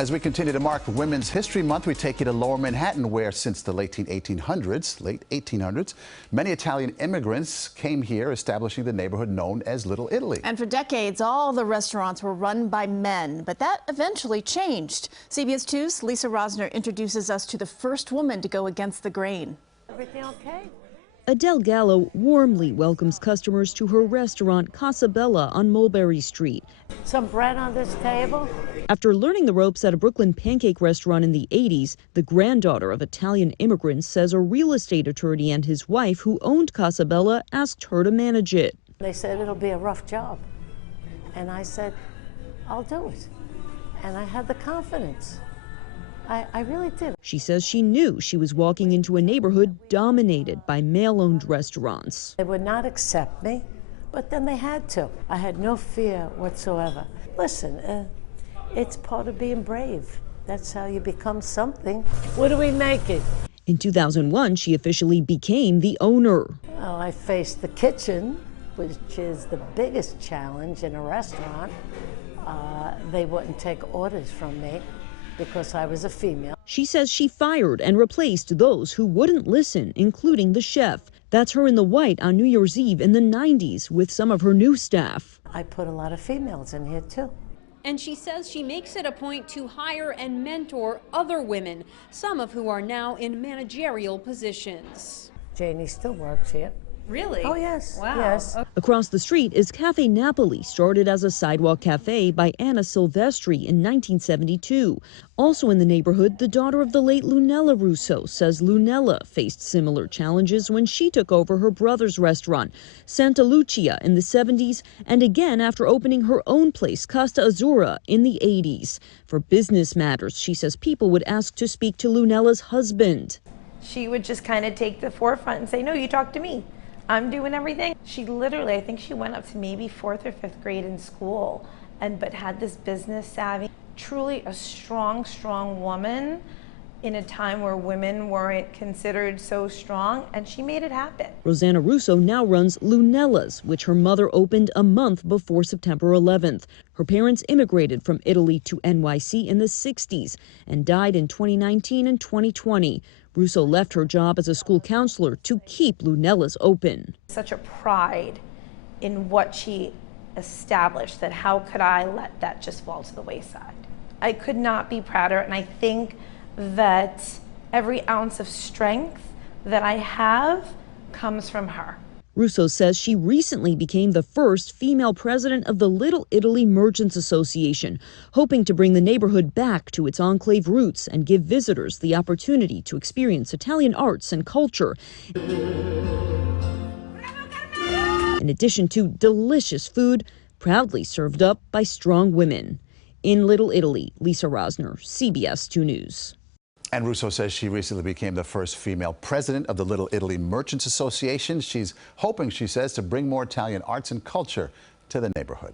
As we continue to mark Women's History Month, we take you to Lower Manhattan, where since the late 1800s, many Italian immigrants came here, establishing the neighborhood known as Little Italy. And for decades, all the restaurants were run by men, but that eventually changed. CBS 2's Lisa Rozner introduces us to the first woman to go against the grain. Everything okay? Adele Gallo warmly welcomes customers to her restaurant Casa Bella on Mulberry Street. Some bread on this table? After learning the ropes at a Brooklyn pancake restaurant in the 80s, the granddaughter of Italian immigrants says a real estate attorney and his wife, who owned Casa Bella, asked her to manage it. They said it'll be a rough job. And I said, I'll do it. And I had the confidence. I really did. She says she knew she was walking into a neighborhood dominated by male-owned restaurants. They would not accept me, but then they had to. I had no fear whatsoever. Listen, it's part of being brave. That's how you become something. What do we make it? In 2001, she officially became the owner. Well, I faced the kitchen, which is the biggest challenge in a restaurant. They wouldn't take orders from me because I was a female. She says she fired and replaced those who wouldn't listen, including the chef. That's her in the white on New Year's Eve in the 90s with some of her new staff. I put a lot of females in here too. And she says she makes it a point to hire and mentor other women, some of who are now in managerial positions. Janie still works here. Really? Oh, yes. Wow. Yes. Across the street is Cafe Napoli, started as a sidewalk cafe by Anna Silvestri in 1972. Also in the neighborhood, the daughter of the late Lunella Russo says Lunella faced similar challenges when she took over her brother's restaurant, Santa Lucia, in the 70s, and again after opening her own place, Costa Azzurra, in the 80s. For business matters, she says people would ask to speak to Lunella's husband. She would just kind of take the forefront and say, no, you talk to me. I'm doing everything. She literally, I think she went up to maybe 4th or 5th grade in school, but had this business savvy. Truly a strong, strong woman in a time where women weren't considered so strong, and she made it happen. Rosanna Russo now runs Lunella's, which her mother opened a month before September 11th. Her parents immigrated from Italy to NYC in the 60s and died in 2019 and 2020. Russo left her job as a school counselor to keep Lunella's open. Such a pride in what she established, that how could I let that just fall to the wayside? I could not be prouder, and I think that every ounce of strength that I have comes from her. Russo says she recently became the first female president of the Little Italy Merchants Association, hoping to bring the neighborhood back to its enclave roots and give visitors the opportunity to experience Italian arts and culture. In addition to delicious food, proudly served up by strong women. In Little Italy, Lisa Rozner, CBS 2 News. And Russo says she recently became the first female president of the Little Italy Merchants Association. She's hoping, she says, to bring more Italian arts and culture to the neighborhood.